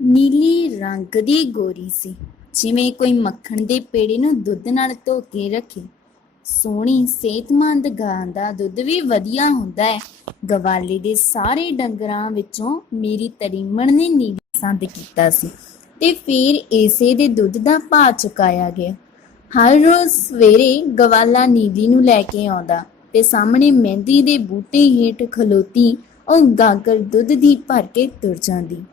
ਨੀਲੀ ਰੰਗ ਦੀ ਗੋਰੀ ਸੀ, ਜਿਵੇਂ ਕੋਈ ਮੱਖਣ ਦੇ ਪੇੜੇ ਨੂੰ ਦੁੱਧ ਨਾਲ ਧੋ ਕੇ ਰੱਖੇ। ਸੋਹਣੀ ਸਿਹਤਮੰਦ ਗਾਂ ਦਾ ਦੁੱਧ ਵੀ ਵਧੀਆ ਹੁੰਦਾ ਹੈ। ਗਵਾਲੇ ਦੇ ਸਾਰੇ ਡੰਗਰਾਂ ਵਿੱਚੋਂ ਮੇਰੀ ਤਰੀਮਣ ਨੇ ਨੀਲੀ ਪਸੰਦ ਕੀਤਾ ਸੀ ਤੇ ਫਿਰ ਇਸੇ ਦੇ ਦੁੱਧ ਦਾ ਭਾਅ ਚੁਕਾਇਆ ਗਿਆ। ਹਰ ਰੋਜ਼ ਸਵੇਰੇ ਗਵਾਲਾ ਨੀਲੀ ਨੂੰ ਲੈ ਕੇ ਆਉਂਦਾ ਤੇ ਸਾਹਮਣੇ ਮਹਿੰਦੀ ਦੇ ਬੂਟੇ ਹੇਠ ਖਲੋਤੀ ਉਹ ਗਾਗਰ ਦੁੱਧ ਦੀ ਭਰ ਕੇ ਤੁਰ ਜਾਂਦੀ।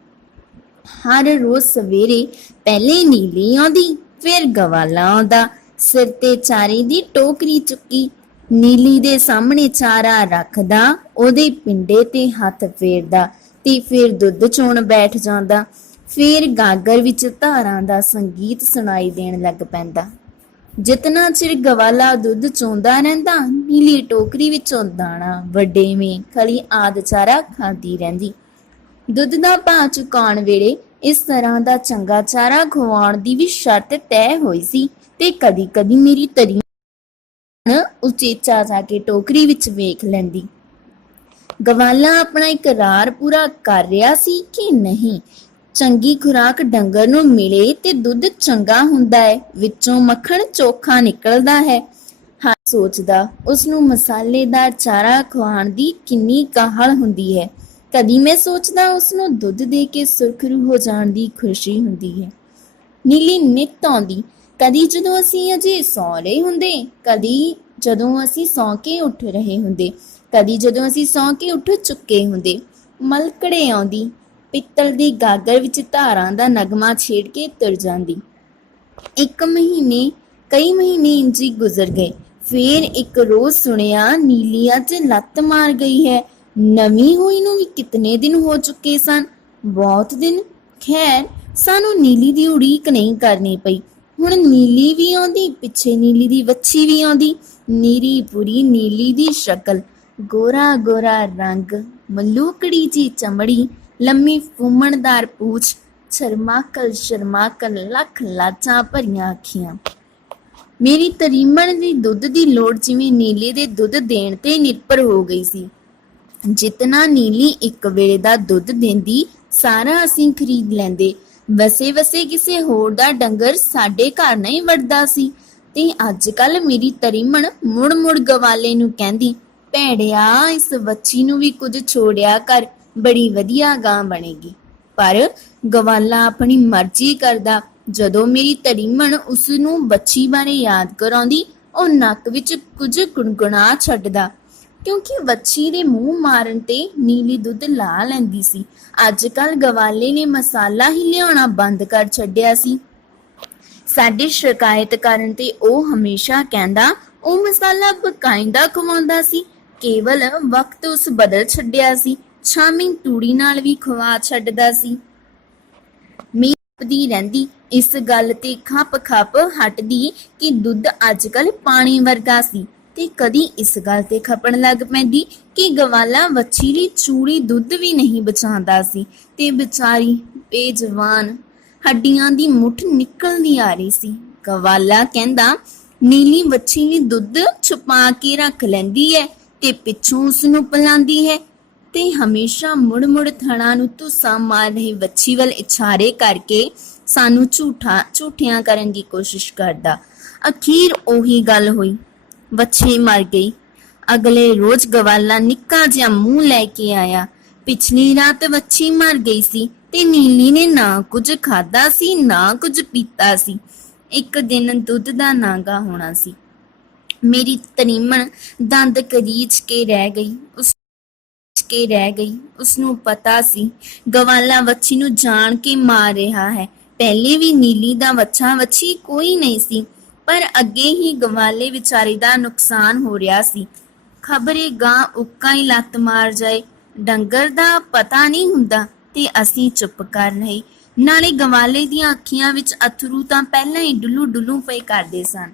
ਹਰ ਰੋਜ਼ ਸਵੇਰੇ ਪਹਿਲੇ ਨੀਲੀ ਆਉਂਦੀ, ਫਿਰ ਗਵਾਲਾ ਆਉਂਦਾ, ਸਿਰ ਤੇ ਚਾਰੇ ਦੀ ਟੋਕਰੀ ਚੁੱਕੀ। ਨੀਲੀ ਦੇ ਸਾਹਮਣੇ ਚਾਰਾ ਰੱਖਦਾ, ਉਹਦੇ ਪਿੰਡੇ ਤੇ ਹੱਥ ਫੇਰਦਾ ਤੇ ਫਿਰ ਦੁੱਧ ਚੋਣ ਬੈਠ ਜਾਂਦਾ। ਫਿਰ ਗਾਗਰ ਵਿੱਚ ਧਾਰਾਂ ਦਾ ਸੰਗੀਤ ਸੁਣਾਈ ਦੇਣ ਲੱਗ ਪੈਂਦਾ। ਜਿਤਨਾ ਚਿਰ ਗਵਾਲਾ ਦੁੱਧ ਚੋਂਦਾ ਰਹਿੰਦਾ, ਨੀਲੀ ਟੋਕਰੀ ਵਿੱਚੋਂ ਦਾਣਾ, ਵਡੇਵੇਂ, ਖਲੀ ਆਦਿ ਚਾਰਾ ਖਾਂਦੀ ਰਹਿੰਦੀ। ਦੁੱਧ ਦਾ ਭਾਅ ਚੁਕਾਉਣ ਵੇਲੇ ਇਸ ਤਰ੍ਹਾਂ ਦਾ ਚੰਗਾ ਚਾਰਾ ਖਵਾਉਣ ਦੀ ਵੀ ਸ਼ਰਤ ਤੈਅ ਹੋਈ ਸੀ ਤੇ ਕਦੀ-ਕਦੀ ਮੇਰੀ ਤਰੀਮਣ ਉਚੇਚਾ ਜਾ ਕੇ ਟੋਕਰੀ ਵਿੱਚ ਵੇਖ ਲੈਂਦੀ। ਗਵਾਲਾ ਆਪਣਾ ਇਕਰਾਰ ਪੂਰਾ ਕਰ ਰਿਹਾ ਸੀ ਕਿ ਨਹੀਂ। ਚੰਗੀ ਖੁਰਾਕ ਡੰਗਰ ਨੂੰ ਮਿਲੇ ਤੇ ਦੁੱਧ ਚੰਗਾ ਹੁੰਦਾ ਹੈ, ਵਿੱਚੋਂ ਮੱਖਣ ਚੋਖਾ ਨਿਕਲਦਾ ਹੈ। ਹਰ ਸੋਚਦਾ ਉਸ ਨੂੰ ਮਸਾਲੇਦਾਰ ਚਾਰਾ ਖਵਾਉਣ ਦੀ ਕਿੰਨੀ ਕਾਹਲ ਹੁੰਦੀ ਹੈ। ਕਦੀ ਮੈਂ ਸੋਚਦਾ ਉਸ ਨੂੰ ਦੁੱਧ ਦੇ ਕੇ ਸੁਰਖਰੂ ਹੋ ਜਾਣ ਦੀ ਖੁਸ਼ੀ ਹੁੰਦੀ ਹੈ। ਨੀਲੀ ਨਿੱਤ ਆਉਂਦੀ, ਕਦੀ ਜਦੋਂ ਅਸੀਂ ਅਜੇ ਸੌਂ ਰਹੇ ਹੁੰਦੇ, ਕਦੀ ਜਦੋਂ ਅਸੀਂ ਸੌਂ ਕੇ ਉੱਠ ਰਹੇ ਹੁੰਦੇ, ਕਦੀ ਜਦੋਂ ਅਸੀਂ ਸੌਂ ਕੇ ਉੱਠ ਚੁੱਕੇ ਹੁੰਦੇ। ਮਲਕੜੇ ਆਉਂਦੀ, ਪਿੱਤਲ ਦੀ ਗਾਗਰ ਵਿੱਚ ਧਾਰਾਂ ਦਾ ਨਗਮਾ ਛੇੜ ਕੇ ਤੁਰ ਜਾਂਦੀ। ਕਈ ਮਹੀਨੇ ਇੰਝ ਹੀ ਗੁਜ਼ਰ ਗਏ। ਫਿਰ ਇੱਕ ਰੋਜ਼ ਸੁਣਿਆ ਨੀਲੀ ਅੱਜ ਲੱਤ ਮਾਰ ਗਈ ਹੈ। ਨਵੀਂ ਹੋਈ ਨੂੰ ਵੀ ਕਿਤਨੇ ਦਿਨ ਹੋ ਚੁੱਕੇ ਸਨ, ਬਹੁਤ ਦਿਨ। ਖੈਰ, ਸਾਨੂੰ ਨੀਲੀ ਦੀ ਉਡੀਕ ਨਹੀਂ ਕਰਨੀ ਪਈ। ਹੁਣ ਨੀਲੀ ਵੀ ਆਉਂਦੀ, ਪਿੱਛੇ ਨੀਲੀ ਦੀ ਵੱਛੀ ਵੀ ਆਉਂਦੀ। ਨੀਰੀ ਪੂਰੀ ਨੀਲੀ ਦੀ ਸ਼ਕਲ, ਗੋਰਾ ਗੋਰਾ ਰੰਗ, ਮਲੂਕੜੀ ਜੀ ਚਮੜੀ, ਲੰਮੀ ਫੁੰਮਣਦਾਰ ਪੂਛ, ਸ਼ਰਮਾਕਲ ਲੱਖ ਲਾਚਾਂ ਭਰੀਆਂ ਅੱਖੀਆਂ। ਮੇਰੀ ਤਰੀਮਣ ਦੀ ਦੁੱਧ ਦੀ ਲੋੜ ਜਿਵੇਂ ਨੀਲੀ ਦੇ ਦੁੱਧ ਦੇਣ ਤੇ ਨਿਰਭਰ ਹੋ ਗਈ ਸੀ। ਜਿਤਨਾ ਨੀਲੀ ਇੱਕ ਵੇਲੇ ਦਾ ਦੁੱਧ ਦਿੰਦੀ, ਸਾਰਾ ਅਸੀਂ ਖਰੀਦ ਲੈਂਦੇ। ਵਸੇ ਕਿਸੇ ਹੋਰ ਦਾ ਡੰਗਰ ਸਾਡੇ ਘਰ ਨਹੀਂ ਵੜਦਾ ਸੀ। ਤੇ ਅੱਜ ਕੱਲ ਮੇਰੀ ਤਰੀਮਣ ਮੁੜ ਗਵਾਲੇ ਨੂੰ ਕਹਿੰਦੀ, ਭੈੜਿਆ, ਇਸ ਵੱਛੀ ਨੂੰ ਵੀ ਕੁਝ ਛੋੜਿਆ ਕਰ, ਬੜੀ ਵਧੀਆ ਗਾਂ ਬਣੇਗੀ। ਪਰ ਗਵਾਲਾ ਆਪਣੀ ਮਰਜ਼ੀ ਕਰਦਾ। ਜਦੋਂ ਮੇਰੀ ਤਰੀਮਣ ਉਸ ਨੂੰ ਵੱਛੀ ਬਾਰੇ ਯਾਦ ਕਰਾਉਂਦੀ, ਉਹ ਨੱਕ ਵਿੱਚ ਕੁਝ ਗੁਣਗੁਣਾ ਛੱਡਦਾ, ਕਿਉਂਕਿ ਵੱਛੀ ਦੇ ਮੂੰਹ ਮਾਰਨ ਤੇ ਨੀਲੀ ਦੁੱਧ ਲਾ ਲੈਂਦੀ ਸੀ। ਅੱਜ ਕੱਲ ਗਵਾਲੇ ਨੇ ਮਸਾਲਾ ਹੀ ਲਿਆਉਣਾ ਬੰਦ ਕਰ ਛੱਡਿਆ ਸੀ। ਸਾਡੀ ਸ਼ਿਕਾਇਤ ਕਰਨ ਤੇ ਉਹ ਹਮੇਸ਼ਾ ਕਹਿੰਦਾ ਉਹ ਮਸਾਲਾ ਬਕਾਇਦਾ ਖਵਾਉਂਦਾ ਸੀ, ਕੇਵਲ ਵਕਤ ਉਸ ਬਦਲ ਛੱਡਿਆ ਸੀ। ਸ਼ਾਮੀ ਤੂੜੀ ਨਾਲ ਵੀ ਖਵਾ ਛੱਡਦਾ ਸੀ। ਮੈਂ ਜਪਦੀ ਰਹਿੰਦੀ, ਇਸ ਗੱਲ ਤੇ ਖੱਪ ਹਟਦੀ ਕਿ ਦੁੱਧ ਅੱਜ ਕੱਲ ਪਾਣੀ ਵਰਗਾ ਸੀ, ਤੇ ਕਦੀ ਇਸ ਗੱਲ ਤੇ ਖਪਣ ਲੱਗ ਪੈਂਦੀ ਕਿ ਗਵਾਲਾ ਵੱਛੀ ਲਈ ਚੂੜੀ ਦੁੱਧ ਵੀ ਨਹੀਂ ਬਚਾਉਂਦਾ ਸੀ ਤੇ ਵਿਚਾਰੀ ਬੇਜਵਾਨ ਹੱਡੀਆਂ ਦੀ ਮੁੱਠ ਨਿਕਲਦੀ ਆ ਰਹੀ ਸੀ। ਗਵਾਲਾ ਕਹਿੰਦਾ, ਨੀਲੀ ਵੱਛੀ ਲਈ ਦੁੱਧ ਛੁਪਾ ਕੇ ਰੱਖ ਲੈਂਦੀ ਹੈ ਤੇ ਪਿੱਛੋਂ ਉਸ ਨੂੰ ਪਿਲਾਉਂਦੀ ਹੈ, ਤੇ ਹਮੇਸ਼ਾ ਮੁੜ ਥਣਾ ਨੂੰ ਧੁੱਸਾ ਮਾਰ ਰਹੀ ਵੱਛੀ ਵੱਲ ਇਸ਼ਾਰੇ ਕਰਕੇ ਸਾਨੂੰ ਝੂਠਿਆਂ ਕਰਨ ਦੀ ਕੋਸ਼ਿਸ਼ ਕਰਦਾ। ਅਖੀਰ ਉਹੀ ਗੱਲ ਹੋਈ, ਵੱਛੀ ਮਰ ਗਈ। ਅਗਲੇ ਰੋਜ਼ ਗਵਾਲਾ ਨਿੱਕਾ ਜਿਹਾ ਮੂੰਹ ਲੈ ਕੇ ਆਇਆ। ਪਿਛਲੀ ਰਾਤ ਵੱਛੀ ਮਰ ਗਈ ਸੀ ਤੇ ਨੀਲੀ ਨੇ ਨਾ ਕੁਝ ਖਾਧਾ ਸੀ, ਨਾ ਕੁਝ ਪੀਤਾ ਸੀ। ਇੱਕ ਦਿਨ ਦੁੱਧ ਦਾ ਨਾਗਾ ਹੋਣਾ ਸੀ। ਮੇਰੀ ਤਰੀਮਣ ਦੰਦ ਕਰੀਚ ਕੇ ਰਹਿ ਗਈ। ਉਸਨੂੰ ਪਤਾ ਸੀ ਗਵਾਲਾ ਵੱਛੀ ਨੂੰ ਜਾਣ ਕੇ ਮਾਰ ਰਿਹਾ ਹੈ। ਪਹਿਲੇ ਵੀ ਨੀਲੀ ਦਾ ਵੱਛਾ ਵੱਛੀ ਕੋਈ ਨਹੀਂ ਸੀ, ਪਰ ਅੱਗੇ ਹੀ ਗਵਾਲੇ ਵਿਚਾਰੇ ਦਾ ਨੁਕਸਾਨ ਹੋ ਰਿਹਾ ਸੀ। ਖਬਰੇ ਗਾਂ ਉੱਕਾ ਹੀ ਲੱਤ ਮਾਰ ਜਾਏ। ਡੰਗਰ ਦਾ ਪਤਾ ਨਹੀਂ ਹੁੰਦਾ ਤੇ ਅਸੀਂ ਚੁੱਪ ਕਰ ਰਹੇ। ਨਾਲੇ ਗਵਾਲੇ ਦੀਆਂ ਅੱਖੀਆਂ ਵਿੱਚ ਅਥਰੂ ਤਾਂ ਪਹਿਲਾਂ ਹੀ ਡੁੱਲੂ ਪਏ ਕਰਦੇ ਸਨ।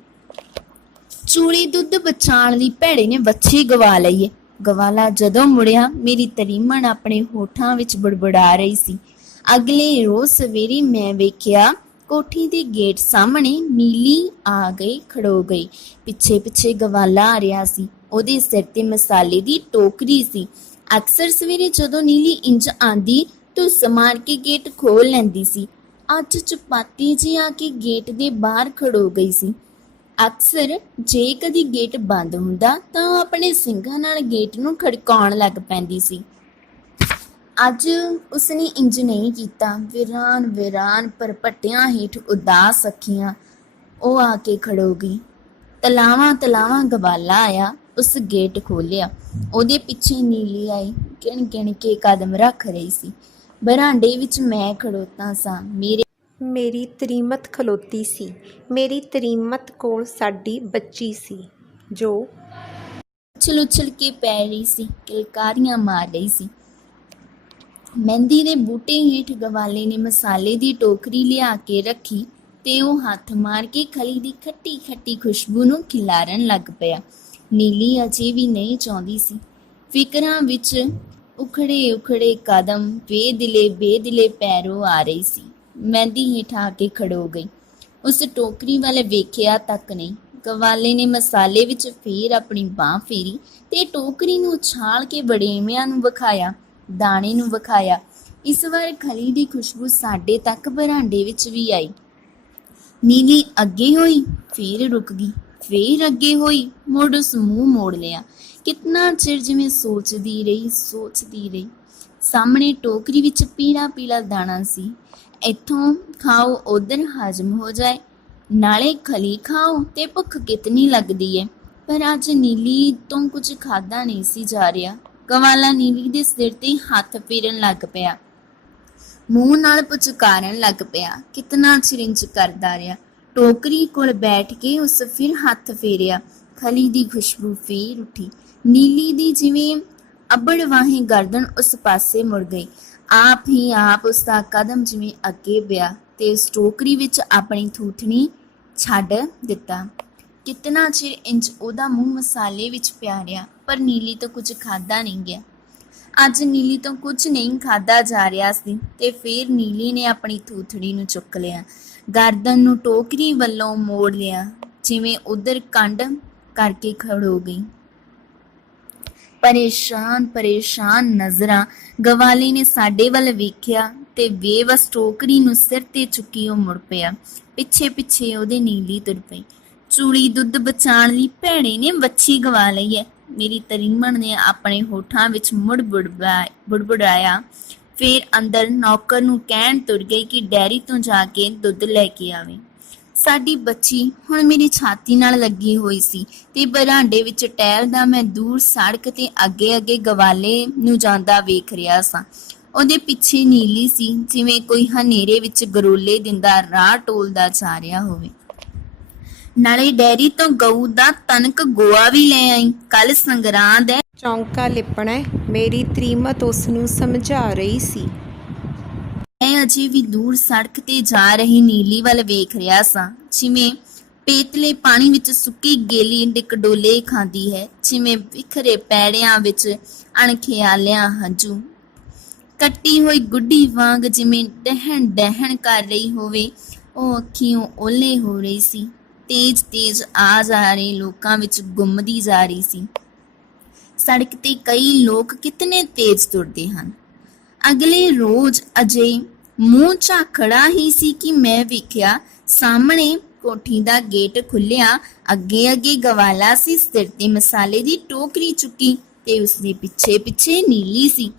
ਚੂਲੀ ਦੁੱਧ ਬਚਾਉਣ ਲਈ ਭੈੜੇ ਨੇ ਵੱਛੀ ਗਵਾ ਲਈ ਏ। ਗਵਾਲਾ ਜਦੋਂ ਮੁੜਿਆ, ਮੇਰੀ ਤਰੀਮਣ ਆਪਣੇ ਹੋਠਾਂ ਵਿੱਚ ਬੜਬੜਾ ਰਹੀ ਸੀ। ਅਗਲੇ ਰੋਜ਼ ਸਵੇਰੇ ਮੈਂ ਵੇਖਿਆ, ਕੋਠੀ ਦੇ ਗੇਟ ਸਾਹਮਣੇ ਨੀਲੀ ਆ ਗਈ, ਖੜੋ ਗਈ। ਪਿੱਛੇ ਗਵਾਲਾ ਆ ਰਿਹਾ ਸੀ। ਉਹਦੇ ਸਿਰ ਤੇ ਮਸਾਲੇ ਦੀ ਟੋਕਰੀ ਸੀ। ਅਕਸਰ ਸਵੇਰੇ ਜਦੋਂ ਨੀਲੀ ਇੰਜ ਆਂਦੀ, ਧੁੱਸ ਮਾਰ ਕੇ ਗੇਟ ਖੋਲ ਲੈਂਦੀ ਸੀ। ਅੱਜ ਚੁਪਾਤੀ ਜਿਹੀ ਆ ਕੇ ਗੇਟ ਦੇ ਬਾਹਰ ਖੜੋ ਗਈ ਸੀ। ਅਕਸਰ ਜੇ ਕਦੀ ਗੇਟ ਬੰਦ ਹੁੰਦਾ ਤਾਂ ਉਹ ਆਪਣੇ ਸਿੰਗਾਂ ਨਾਲ ਗੇਟ ਨੂੰ ਖੜਕਾਉਣ ਲੱਗ ਪੈਂਦੀ ਸੀ। ਅੱਜ ਉਸਨੇ ਇੰਜ ਨਹੀਂ ਕੀਤਾ। ਵੀਰਾਨ ਵੀਰਾਨ ਪਰਪੱਟਿਆਂ ਹੇਠ ਉਦਾਸ ਅੱਖੀਆਂ ਉਹ ਆ ਕੇ ਖੜੋ ਗਈ। ਤਲਾਵਾਂ ਤਲਾਵਾਂ ਗਵਾਲਾ ਆਇਆ, ਉਸ ਗੇਟ ਖੋਲਿਆ। ਉਹਦੇ ਪਿੱਛੇ ਨੀਲੀ ਆਈ, ਗਿਣ ਗਿਣ ਕੇ ਕਦਮ ਰੱਖ ਰਹੀ ਸੀ। ਬਰਾਂਡੇ ਵਿੱਚ ਮੈਂ ਖੜੋਤਾ ਸਾਂ। ਮੇਰੀ ਤਰੀਮਤ ਖਲੋਤੀ ਸੀ। ਮੇਰੀ ਤਰੀਮਤ ਕੋਲ ਸਾਡੀ ਬੱਚੀ ਸੀ ਜੋ ਉਛਲ ਕੇ ਪੈ ਰਹੀ ਸੀ, ਕਿਲਕਾਰੀਆਂ ਮਾਰ ਰਹੀ ਸੀ। ਮਹਿੰਦੀ ਦੇ ਬੂਟੇ ਹੇਠ ਗਵਾਲੇ ਨੇ ਮਸਾਲੇ ਦੀ ਟੋਕਰੀ ਲਿਆ ਕੇ ਰੱਖੀ ਤੇ ਉਹ ਹੱਥ ਮਾਰ ਕੇ ਖਲੀ ਦੀ ਖੱਟੀ ਖੱਟੀ ਖੁਸ਼ਬੂ ਨੂੰ ਖਿਲਾਰਨ ਲੱਗ ਪਿਆ। ਨੀਲੀ ਅਜੇ ਵੀ ਨਹੀਂ ਚਾਹੁੰਦੀ ਸੀ। ਫਿਕਰਾਂ ਵਿੱਚ ਉਖੜੇ ਉਖੜੇ ਕਦਮ ਬੇਦਿਲੇ ਪੈਰੋਂ ਆ ਰਹੀ ਸੀ। ਮਹਿੰਦੀ ਹੇਠ ਆ ਕੇ ਖੜੋ ਗਈ। ਉਸ ਟੋਕਰੀ ਵੱਲ ਵੇਖਿਆ ਤੱਕ ਨਹੀਂ। ਗਵਾਲੇ ਨੇ ਮਸਾਲੇ ਵਿੱਚ ਫੇਰ ਆਪਣੀ ਬਾਂਹ ਫੇਰੀ ਤੇ ਟੋਕਰੀ ਨੂੰ ਉਛਾਲ ਕੇ ਵੜੇਵਿਆਂ ਨੂੰ ਵਿਖਾਇਆ, ਦਾਣੇ ਨੂੰ ਵਿਖਾਇਆ। ਇਸ ਵਾਰ ਖਲੀ ਦੀ ਖੁਸ਼ਬੂ ਸਾਡੇ ਤੱਕ ਬਰਾਂਡੇ ਵਿੱਚ ਵੀ ਆਈ। ਨੀਲੀ ਅੱਗੇ ਹੋਈ, ਫੇਰ ਰੁਕ ਗਈ, ਫੇਰ ਅੱਗੇ ਹੋਈ, ਮੁੜ ਉਸ ਮੂੰਹ ਮੋੜ ਲਿਆ। ਕਿਤਨਾ ਚਿਰ ਜਿਵੇਂ ਸੋਚਦੀ ਰਹੀ। ਸਾਹਮਣੇ ਟੋਕਰੀ ਵਿੱਚ ਪੀਲਾ ਪੀਲਾ ਦਾਣਾ ਸੀ। ਇੱਥੋਂ ਖਾਓ ਉਧਰ ਹਜ਼ਮ ਹੋ ਜਾਏ, ਨਾਲੇ ਖਲੀ ਖਾਓ ਤੇ ਭੁੱਖ ਕਿਤਨੀ ਲੱਗਦੀ ਹੈ। ਪਰ ਅੱਜ ਨੀਲੀ ਤੋਂ ਕੁਝ ਖਾਧਾ ਨਹੀਂ ਸੀ ਜਾ ਰਿਹਾ। ਗਵਾਲਾ ਨੀਲੀ ਦੇ ਸਿਰ ਤੇ ਹੱਥ ਫੇਰਨ ਲੱਗ ਪਿਆ, ਮੂੰਹ ਨਾਲ ਪੁਚਕਾਰਨ ਲੱਗ ਪਿਆ। ਕਿਤਨਾ ਚਿਰ ਇੰਜ ਕਰਦਾ ਰਿਹਾ। ਟੋਕਰੀ ਕੋਲ ਬੈਠ ਕੇ ਉਸ ਫਿਰ ਹੱਥ ਫੇਰਿਆ। ਖਲੀ ਦੀ ਖੁਸ਼ਬੂ ਫੇਰ ਉੱਠੀ। ਨੀਲੀ ਦੀ ਜਿਵੇਂ ਅੱਬੜ ਵਾਹੀ ਗਰਦਨ ਉਸ ਪਾਸੇ ਮੁੜ ਗਈ। ਆਪ ਹੀ ਆਪ ਉਸ ਦਾ ਕਦਮ ਜਿਵੇਂ ਅੱਗੇ ਪਿਆ ਤੇ ਉਸ ਟੋਕਰੀ ਵਿੱਚ ਆਪਣੀ ਥੂਥਣੀ ਛੱਡ ਦਿੱਤਾ। ਕਿਤਨਾ ਚਿਰ ਇੰਜ ਉਹਦਾ ਮੂੰਹ ਮਸਾਲੇ ਵਿੱਚ ਪਿਆ ਰਿਹਾ, ਪਰ ਨੀਲੀ ਤੋਂ ਕੁਝ ਖਾਧਾ ਨਹੀਂ ਗਿਆ। ਅੱਜ ਨੀਲੀ ਤੋਂ ਕੁਝ ਨਹੀਂ ਖਾਧਾ ਜਾ ਰਿਹਾ ਸੀ ਤੇ ਫਿਰ ਨੀਲੀ ਨੇ ਆਪਣੀ ਥੂਥੜੀ ਨੂੰ ਚੁੱਕ ਲਿਆ, ਗਰਦਨ ਨੂੰ ਟੋਕਰੀ ਵੱਲੋਂ ਮੋੜ ਲਿਆ, ਜਿਵੇਂ ਉਧਰ ਕੰਡ ਕਰਕੇ ਖੜੋ ਗਈ। ਪਰੇਸ਼ਾਨ ਨਜ਼ਰਾਂ ਗਵਾਲੇ ਨੇ ਸਾਡੇ ਵੱਲ ਵੇਖਿਆ ਤੇ ਬੇਵਸ ਟੋਕਰੀ ਨੂੰ ਸਿਰ ਤੇ ਚੁੱਕੀ ਉਹ ਮੁੜ ਪਿਆ। ਪਿੱਛੇ ਉਹਦੇ ਨੀਲੀ ਤੁਰ ਪਈ। ਚੂੜੀ ਦੁੱਧ ਬਚਾਉਣ ਲਈ ਭੈਣੇ ਨੇ ਵੱਛੀ ਗਵਾ ਲਈ ਹੈ, ਮੇਰੀ ਤਰੀਮਣ ਨੇ ਆਪਣੇ ਹੋਠਾਂ ਵਿੱਚ ਮੁੜ ਬੁੜਬੁੜਾਇਆ। ਫੇਰ ਅੰਦਰ ਨੌਕਰ ਨੂੰ ਕਹਿਣ ਤੁਰ ਗਈ ਕਿ ਡੈਰੀ ਤੋਂ ਜਾ ਕੇ ਦੁੱਧ ਲੈ ਕੇ ਆਵੇ। ਸਾਡੀ ਬੱਚੀ ਹੁਣ ਮੇਰੀ ਛਾਤੀ ਨਾਲ ਲੱਗੀ ਹੋਈ ਸੀ ਤੇ ਬਰਾਂਡੇ ਵਿੱਚ ਟਹਿਲਦਾ ਮੈਂ ਦੂਰ ਸੜਕ ਤੇ ਅੱਗੇ ਗਵਾਲੇ ਨੂੰ ਜਾਂਦਾ ਵੇਖ ਰਿਹਾ ਸਾਂ। ਉਹਦੇ ਪਿੱਛੇ ਨੀਲੀ ਸੀ, ਜਿਵੇਂ ਕੋਈ ਹਨੇਰੇ ਵਿੱਚ ਗਰੋਲੇ ਦਿੰਦਾ ਰਾਹ ਟੋਲਦਾ ਜਾ ਰਿਹਾ ਹੋਵੇ। ਨਾਲੇ ਡੈਰੀ ਤੋਂ ਗਊ ਦਾ ਤਨਕ ਗੋਆ ਵੀ ਲੈ ਆਈ, ਕੱਲ ਸੰਗਰਾਂਦ ਹੈ। ਚੌਂਕਾ ਲਿਪਣਾ ਮੇਰੀ ਤਰੀਮਤ ਉਸ ਨੂੰ ਸਮਝਾ ਰਹੀ ਸੀ। ਮੈਂ ਅਜੇ ਵੀ ਦੂਰ ਸੜਕ ਤੇ ਜਾ ਰਹੀ ਨੀਲੀ ਵੱਲ ਵੇਖ ਰਿਹਾ ਸਾਂ, ਜਿਵੇਂ ਪੇਤਲੇ ਪਾਣੀ ਵਿੱਚ ਸੁੱਕੀ ਗੇਲੀ ਡਿਕਡੋਲੇ ਖਾਂਦੀ ਹੈ, ਜਿਵੇਂ ਵਿਖਰੇ ਪੈੜਿਆਂ ਵਿੱਚ ਅਣਖਿਆਲਿਆਂ ਹੰਝੂ। ਕੱਟੀ ਹੋਈ ਗੁੱਡੀ ਵਾਂਗ ਜਿਵੇਂ ਡਹਿਣ ਕਰ ਰਹੀ ਹੋਵੇ, ਉਹ ਅੱਖੀਓਂ ਓਲੇ ਹੋ ਰਹੀ ਸੀ। ਤੇਜ਼ ਆ ਜਾ ਰਹੇ ਲੋਕਾਂ ਵਿੱਚ ਗੁੰਮਦੀ ਜਾ ਰਹੀ ਸੀ। ਸੜਕ ਤੇ ਕਈ ਲੋਕ ਕਿਤਨੇ ਤੇਜ਼ ਤੁਰਦੇ ਹਨ। ਅਗਲੇ ਰੋਜ਼ ਅਜੇ ਮੂੰਹ ਝਾਖੜਾ ਹੀ ਸੀ ਕਿ ਮੈਂ ਵੇਖਿਆ ਸਾਹਮਣੇ ਕੋਠੀ ਦਾ ਗੇਟ ਖੁੱਲਿਆ। ਅੱਗੇ ਗਵਾਲਾ ਸੀ, ਸਿਰ ਤੇ ਮਸਾਲੇ ਦੀ ਟੋਕਰੀ ਚੁੱਕੀ ਤੇ ਉਸਦੇ ਪਿੱਛੇ ਨੀਲੀ ਸੀ,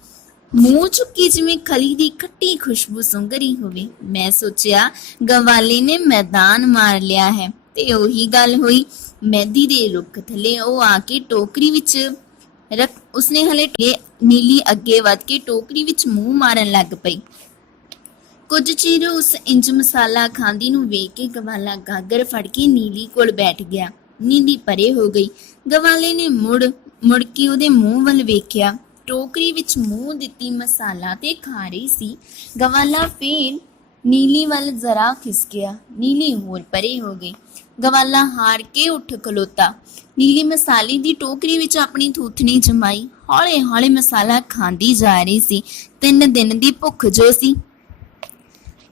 ਮੂੰਹ ਚੁੱਕੀ ਜਿਵੇਂ ਖਲੀ ਦੀ ਖੱਟੀ ਖੁਸ਼ਬੂ ਸੁੰਘ ਰਹੀ ਹੋਵੇ। ਮੈਂ ਸੋਚਿਆ ਗਵਾਲੇ ਨੇ ਮੈਦਾਨ ਮਾਰ ਲਿਆ ਹੈ ਤੇ ਉਹੀ ਗੱਲ ਹੋਈ। ਮਹਿੰਦੀ ਦੇ ਰੁੱਖ ਥੱਲੇ ਉਹ ਆ ਕੇ ਟੋਕਰੀ ਵਿੱਚ ਉਸਨੇ ਹਲੇ ਨੀਲੀ ਅੱਗੇ ਵੱਧ ਕੇ ਟੋਕਰੀ ਵਿੱਚ ਮੂੰਹ ਮਾਰਨ ਲੱਗ ਪਈ। ਕੁਝ ਚਿਰ ਉਸ ਇੰਜ ਮਸਾਲਾ ਖਾਂਦੀ ਨੂੰ ਵੇਖ ਕੇ ਗਵਾਲਾ ਗਾਗਰ ਫੜ ਕੇ ਨੀਲੀ ਕੋਲ ਬੈਠ ਗਿਆ। ਨੀਲੀ ਪਰੇ ਹੋ ਗਈ। ਗਵਾਲੇ ਨੇ ਮੁੜ ਕੇ ਉਹਦੇ ਮੂੰਹ ਵੱਲ ਵੇਖਿਆ। ਟੋਕਰੀ ਵਿੱਚ ਮੂੰਹ ਦਿੱਤੀ ਮਸਾਲਾ ਤੇ ਖਾ ਰਹੀ ਸੀ। ਗਵਾਲਾ ਫੇਰ ਨੀਲੀ ਵੱਲ ਜ਼ਰਾ ਖਿਸਕਿਆ। ਨੀਲੀ ਹੋਰ ਪਰੇ ਹੋ ਗਈ। ਗਵਾਲਾ ਹਾਰ ਕੇ ਉੱਠ ਖਲੋਤਾ। ਨੀਲੀ ਮਸਾਲੇ ਦੀ ਟੋਕਰੀ ਵਿੱਚ ਆਪਣੀ ਥੂਥਣੀ ਜਮਾਈ ਹੌਲੇ ਮਸਾਲਾ ਖਾਂਦੀ ਜਾ ਰਹੀ ਸੀ। 3 ਦਿਨ ਦੀ ਭੁੱਖ ਜੋ ਸੀ।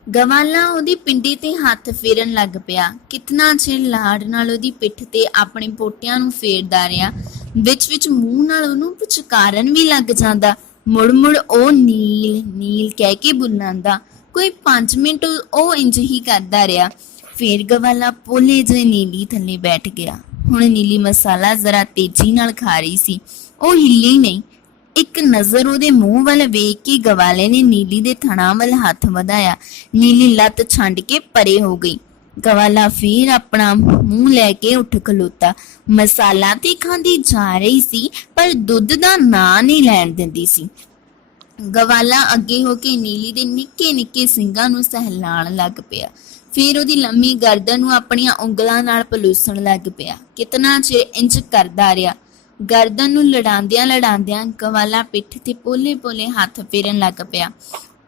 ਗਵਾਲਾ ਉਹਦੀ ਪਿੰਡੀ ਤੇ ਹੱਥ ਫੇਰਨ ਲੱਗ ਪਿਆ। ਕਿਤਨਾ ਚਿਰ ਲਾਡ ਨਾਲ ਉਹਦੀ ਪਿੱਠ ਤੇ ਆਪਣੇ ਪੋਟਿਆਂ ਨੂੰ ਫੇਰਦਾ ਰਿਹਾ। ਵਿੱਚ ਮੂੰਹ ਨਾਲ ਉਹਨੂੰ ਪੁਚਕਾਰਨ ਵੀ ਲੱਗ ਜਾਂਦਾ। ਮੁੜ ਉਹ ਨੀਲ ਨੀਲ ਕਹਿ ਕੇ ਬੁਲਾਉਂਦਾ। ਕੋਈ 5 ਮਿੰਟ ਉਹ ਇੰਜ ਹੀ ਕਰਦਾ ਰਿਹਾ। ਫੇਰ ਗਵਾਲਾ ਪੋਲੇ ਜਿਹੇ ਨੀਲੀ ਥੱਲੇ ਬੈਠ ਗਿਆ। ਹੁਣ ਨੀਲੀ ਮਸਾਲਾ ਜ਼ਰਾ ਤੇਜ਼ੀ ਨਾਲ ਖਾ ਰਹੀ ਸੀ। ਉਹ ਹਿੱਲੀ ਨਹੀਂ। ਇੱਕ ਨਜ਼ਰ ਉਹਦੇ ਮੂੰਹ ਵੱਲ ਵੇਖ ਕੇ ਗਵਾਲੇ ਨੇ ਨੀਲੀ ਦੇ ਥਣਾਂ ਵੱਲ ਹੱਥ ਵਧਾਇਆ। ਨੀਲੀ ਲੱਤ ਛੰਡ ਕੇ ਪਰੇ ਹੋ ਗਈ। ਗਵਾਲਾ ਫੇਰ ਆਪਣਾ ਮੂੰਹ ਲੈ ਕੇ ਉੱਠ ਖਲੋਤਾ। ਮਸਾਲਾ ਤੇ ਖਾਂਦੀ ਜਾ ਰਹੀ ਸੀ, ਪਰ ਦੁੱਧ ਦਾ ਨਾਂ ਨਹੀਂ ਲੈਣ ਦਿੰਦੀ ਸੀ। ਗਵਾਲਾ ਅੱਗੇ ਹੋ ਕੇ ਨੀਲੀ ਦੇ ਨਿੱਕੇ ਨਿੱਕੇ ਸਿੰਗਾਂ ਨੂੰ ਸਹਿਲਾਣ ਲੱਗ ਪਿਆ। ਫਿਰ ਉਹਦੀ ਲੰਮੀ ਗਰਦਨ ਨੂੰ ਆਪਣੀਆਂ ਉਂਗਲਾਂ ਨਾਲ ਪਲੋਸਣ ਲੱਗ ਪਿਆ। ਕਿਤਨਾ ਚਿਰ ਇੰਜ ਕਰਦਾ ਰਿਹਾ। ਗਰਦਨ ਨੂੰ ਲੜਾਂਦਿਆਂ ਗਵਾਲਾ ਪਿੱਠ ਤੇ ਪੋਲੇ ਹੱਥ ਫੇਰਨ ਲੱਗ ਪਿਆ।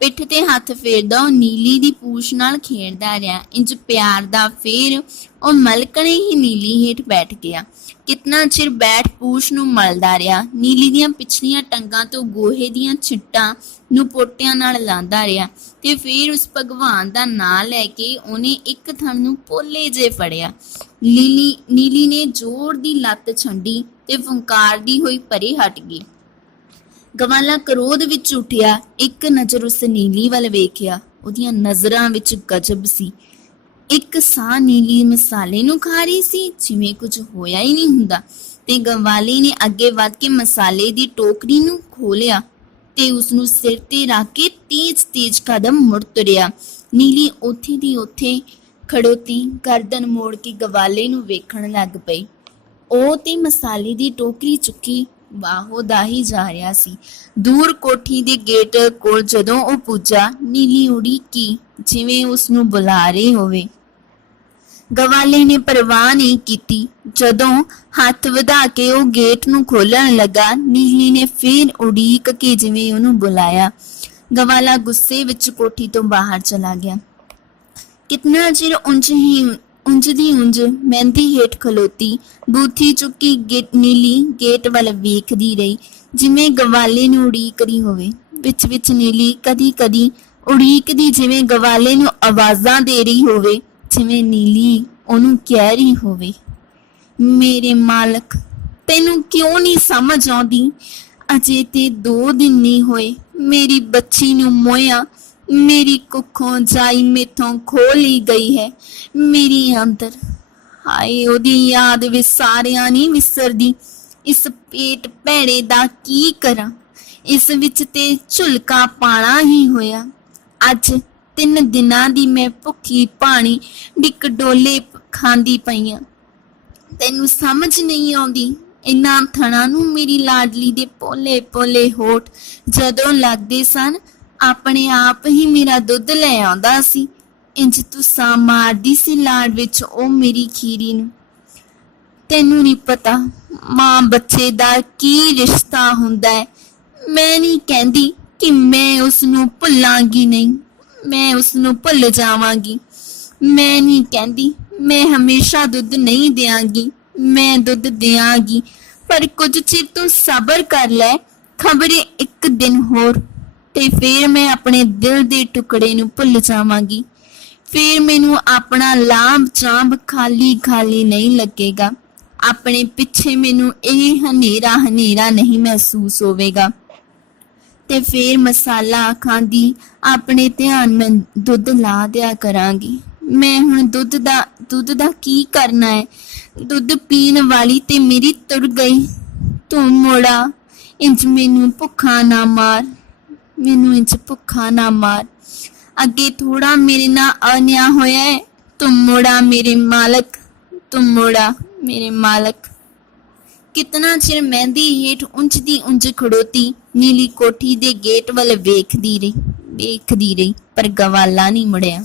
ਪਿੱਠ ਤੇ ਹੱਥ ਫੇਰਦਾ ਉਹ ਨੀਲੀ ਦੀ ਪੂਛ ਨਾਲ ਖੇਡਦਾ ਰਿਹਾ। ਇੰਜ ਪਿਆਰ ਦਾ ਫੇਰ ਉਹ ਮਲਕਣੇ ਹੀ ਨੀਲੀ ਹੇਠ ਬੈਠ ਗਿਆ। ਕਿਤਨਾ ਚਿਰ ਬੈਠ ਪੂਛ ਨੂੰ ਮਲਦਾ ਰਿਹਾ। ਨੀਲੀ ਦੀਆਂ ਪਿਛਲੀਆਂ ਟੰਗਾਂ ਤੋਂ ਗੋਹੇ ਦੀਆਂ ਛਿੱਟਾਂ ਨੂੰ ਪੋਟਿਆਂ ਨਾਲ ਲਾਂਦਾ ਰਿਹਾ ਤੇ ਫਿਰ ਉਸ ਭਗਵਾਨ ਦਾ ਨਾਂ ਲੈ ਕੇ ਉਹਨੇ ਇੱਕ ਥਣ ਨੂੰ ਪੋਲੇ ਜੇ ਫੜਿਆ। ਨੀਲੀ ਨੇ ਜ਼ੋਰ ਦੀ ਲੱਤ ਛੰਡੀ ਤੇ ਫੁੰਕਾਰਦੀ ਹੋਈ ਪਰੇ ਹਟ ਗਈ। ਗਵਾਲਾ ਕਰੋਧ ਵਿੱਚ ਉੱਠਿਆ। ਇੱਕ ਨਜ਼ਰ ਉਸ ਨੀਲੀ ਵੱਲ ਵੇਖਿਆ। ਉਹਦੀਆਂ ਨਜ਼ਰਾਂ ਵਿੱਚ ਗਜਬ ਸੀ। ਇੱਕ ਸਾਹ ਨੀਲੀ ਮਸਾਲੇ ਨੂੰ ਖਾ ਰਹੀ ਸੀ ਜਿਵੇਂ ਕੁਝ ਹੋਇਆ ਹੀ ਨਹੀਂ ਹੁੰਦਾ। ਤੇ ਗਵਾਲੇ ਨੇ ਅੱਗੇ ਵੱਧ ਕੇ ਮਸਾਲੇ ਦੀ ਟੋਕਰੀ ਨੂੰ ਖੋਲਿਆ ਤੇ ਉਸ ਨੂੰ ਸਿਰ ਤੇ ਰੱਖ ਕੇ ਤੇਜ਼ ਕਦਮ ਮੁੜ ਤੁਰਿਆ। ਨੀਲੀ ਉੱਥੇ ਦੀ ਉੱਥੇ ਖੜੋਤੀ ਗਰਦਨ ਮੋੜ ਕੇ ਗਵਾਲੇ ਨੂੰ ਵੇਖਣ ਲੱਗ ਪਈ। ਉਹ ਤੇ ਮਸਾਲੇ ਦੀ ਟੋਕਰੀ ਚੁੱਕੀ ਬਾਹੋਂ ਦਾ ਹੀ ਜਾ ਰਿਹਾ ਸੀ। ਦੂਰ ਕੋਠੀ ਦੇ ਗੇਟ ਕੋਲ ਜਦੋਂ ਉਹ ਪੁੱਜਾ, ਨੀਲੀ ਉਡੀਕੀ ਜਿਵੇਂ ਉਸ ਨੂੰ ਬੁਲਾ ਰਹੀ ਹੋਵੇ। ਗਵਾਲੇ ਨੇ ਪਰਵਾਹ ਨਹੀਂ ਕੀਤੀ। ਜਦੋਂ ਹੱਥ ਵਧਾ ਕੇ ਉਹ ਗੇਟ ਨੂੰ ਖੋਲਣ ਲੱਗਾ, ਨੀਲੀ ਨੇ ਫਿਰ ਉਡੀਕ ਕੇ ਜਿਵੇਂ ਉਹਨੂੰ ਬੁਲਾਇਆ। ਗਵਾਲਾ ਗੁੱਸੇ ਵਿੱਚ ਕੋਠੀ ਤੋਂ ਬਾਹਰ ਚਲਾ ਗਿਆ। ਕਿਤਨਾ ਚਿਰ ਉਂਝ ਦੀ ਮਹਿੰਦੀ ਹੇਠ ਖਲੋਤੀ ਬੂਥੀ ਚੁੱਕੀ ਨੀਲੀ ਗੇਟ ਵੱਲ ਵੇਖਦੀ ਰਹੀ ਜਿਵੇਂ ਗਵਾਲੇ ਨੂੰ ਉਡੀਕ ਰਹੀ ਹੋਵੇ। ਵਿੱਚ ਨੀਲੀ ਕਦੀ ਉਡੀਕਦੀ ਜਿਵੇਂ ਗਵਾਲੇ ਨੂੰ ਆਵਾਜ਼ਾਂ ਦੇ ਰਹੀ ਹੋਵੇ, ਜਿਵੇਂ ਨੀਲੀ ਉਹਨੂੰ ਕਹਿ ਰਹੀ ਹੋਵੇ, ਮੇਰੇ ਮਾਲਕ, ਤੈਨੂੰ ਕਿਉਂ ਨਹੀਂ ਸਮਝ ਆਉਂਦੀ? ਅਜੇ ਤੇ 2 ਦਿਨ ਨਹੀਂ ਹੋਏ ਮੇਰੀ ਬੱਚੀ ਨੂੰ ਮੋਇਆ। ਮੇਰੀ ਕੁੱਖੋਂ ਜਾਈ ਮੇਥੋਂ ਖੋਹ ਲਈ ਗਈ ਹੈ। ਮੇਰੀ ਅੰਦਰ ਹਾਏ ਉਹਦੀ ਯਾਦ ਵਿੱਚ ਸਾਰਿਆਂ ਨਹੀਂ ਵਿਸਰਦੀ। ਇਸ ਪੇਟ ਭੈੜੇ ਦਾ ਕੀ ਕਰਾਂ? ਇਸ ਵਿੱਚ ਤੇ ਝੁਲਕਾ ਪਾਣਾ ਹੀ ਹੋਇਆ। ਅੱਜ 3 ਦਿਨਾਂ ਦੀ ਮੈਂ ਭੁੱਖੀ ਪਾਣੀ ਡਿੱਕ ਡੋਲੇ ਖਾਂਦੀ ਪਈ ਆਂ। ਤੈਨੂੰ ਸਮਝ ਨਹੀਂ ਆਉਂਦੀ? ਇਹਨਾਂ ਥਣਾਂ ਨੂੰ ਮੇਰੀ ਲਾਡਲੀ ਦੇ ਪੋਲੇ ਹੋਠ ਜਦੋਂ ਲੱਗਦੇ ਸਨ, ਆਪਣੇ ਆਪ ਹੀ ਮੇਰਾ ਦੁੱਧ ਲੈ ਆਉਂਦਾ ਸੀ। ਇੰਜ ਤੁਸਾਂ ਮਾਰਦੀ ਸੀ ਲਾਡ ਵਿੱਚ ਉਹ ਮੇਰੀ ਖੀਰੀ ਨੂੰ। ਤੈਨੂੰ ਨਹੀਂ ਪਤਾ ਮਾਂ ਬੱਚੇ ਦਾ ਕੀ ਰਿਸ਼ਤਾ ਹੁੰਦਾ ਹੈ। ਮੈਂ ਨਹੀਂ ਕਹਿੰਦੀ ਕਿ ਮੈਂ ਉਸ ਨੂੰ ਭੁੱਲਾਂਗੀ ਨਹੀਂ, ਮੈਂ ਉਸ ਨੂੰ ਭੁੱਲ ਜਾਵਾਂਗੀ। ਮੈਂ ਨਹੀਂ ਕਹਿੰਦੀ ਮੈਂ ਹਮੇਸ਼ਾ ਦੁੱਧ ਨਹੀਂ ਦਿਆਂਗੀ, ਮੈਂ ਦੁੱਧ ਦਿਆਂਗੀ। ਪਰ ਕੁਝ ਚਿਰ ਤੂੰ ਸਬਰ ਕਰ ਲੈ, ਖਬਰੇ ਇੱਕ ਦਿਨ ਹੋਰ ਤੇ ਫਿਰ ਮੈਂ ਆਪਣੇ ਦਿਲ ਦੇ ਟੁਕੜੇ ਨੂੰ ਭੁੱਲ ਜਾਵਾਂਗੀ। ਫਿਰ ਮੈਨੂੰ ਆਪਣਾ ਲਾਂਭ ਚਾਂਭ ਖਾਲੀ ਨਹੀਂ ਲੱਗੇਗਾ। ਆਪਣੇ ਪਿੱਛੇ ਮੈਨੂੰ ਇਹ ਹਨੇਰਾ ਨਹੀਂ ਮਹਿਸੂਸ ਹੋਵੇਗਾ। ਤੇ ਫਿਰ ਮਸਾਲਾ ਖਾਂਦੀ ਆਪਣੇ ਧਿਆਨ ਮੈਂ ਦੁੱਧ ਲਾ ਦਿਆ ਕਰਾਂਗੀ। ਮੈਂ ਹੁਣ ਦੁੱਧ ਦਾ ਕੀ ਕਰਨਾ ਹੈ? ਦੁੱਧ ਪੀਣ ਵਾਲੀ ਤੇ ਮੇਰੀ ਤੁਰ ਗਈ। ਤੂੰ ਮੋੜਾ ਇੰਜ ਮੈਨੂੰ ਭੁੱਖਾ ਨਾ ਮਾਰ, ਮੈਨੂੰ ਇੰਜ ਭੁੱਖਾ ਨਾ ਮਾਰ। ਅੱਗੇ ਥੋੜਾ ਮੇਰੇ ਨਾਲ ਅਨਿਆਂ ਹੋਇਆ ਹੈ। ਤੂੰ ਮੋੜਾ ਮੇਰੇ ਮਾਲਕ, ਤੂੰ ਮੋੜਾ ਮੇਰੇ ਮਾਲਕ। ਕਿਤਨਾ ਚਿਰ ਮਹਿੰਦੀ ਹੇਠ ਉਂਝ ਖੜੋਤੀ ਨੀਲੀ ਕੋਠੀ ਦੇ ਗੇਟ ਵੱਲ ਵੇਖਦੀ ਰਹੀ, ਪਰ ਗਵਾਲਾ ਨਹੀਂ ਮੁੜਿਆ।